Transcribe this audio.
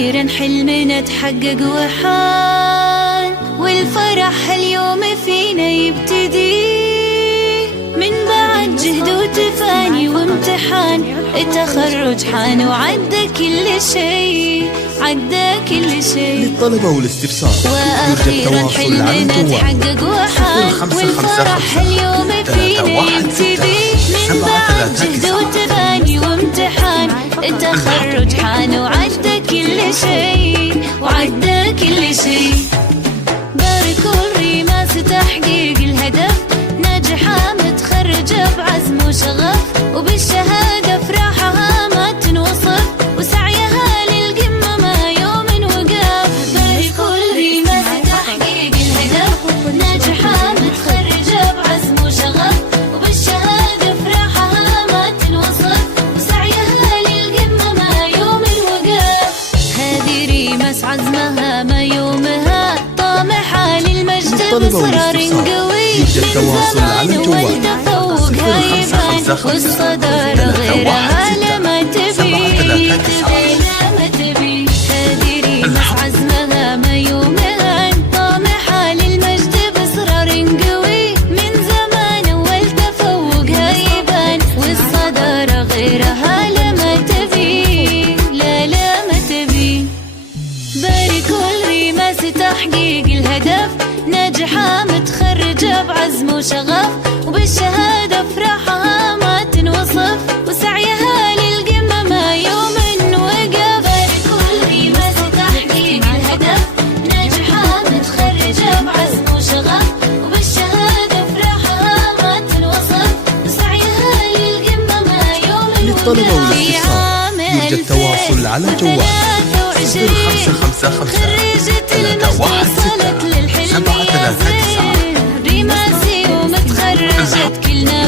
وأخيرا حلمنا تحقق وحان، والفرح اليوم فينا يبتدي من بعد جهد وتفاني وامتحان. التخرج حان وعدى كل شيء، عدى كل شيء. للطلبة والاستفسار وأخيرا حلمنا تحقق وحان، والفرح اليوم فينا يبتدي من بعد جهد وتفاني وامتحان. التخرج حان وعدى كل شيء، وعدى كل شيء. باركوا الريماس تحقيق الهدف، ناجحة متخرجة بعزم وشغف، وبالشهادة فرحها ما تنوصف، وسعيها للقمة ما يوم وقف. باركوا الريماس تحقيق الهدف، ناجحة متخرجة بعزم وشغف، وبالشهادة فرحها ما تنوصف، وسعيها للقمة ما يوم وقف. هذه ريماس عزمها ما يومها، طامحة للمجد بإصرار قوي. يوجد تواصل على الجوال والصدارة غيرها لما تبي، لما تبي. هذه ريماس عزمها ما يومها، طامحة للمجد بإصرار قوي. من زمان أول تفوقها يبان، والصدارة غيرها لما تبي، لا ما تبي. باركوا الريماس تحقيق الهدف، ناجحة متخرجة بعزم وشغف، وبالشهادة فرحها ما تنوصف، وسعيها للقمة ما يوم وقف. باركوا الريماس تحقيق الهدف، ناجحة متخرجة بعزم وشغف، وبالشهادة فرحها ما تنوصف، وسعيها للقمة ما يوم وقف. للطلبة والاستفسار يوجد تواصل على الجوال 0555 316 739. ريماسي ومتخرجت كلنا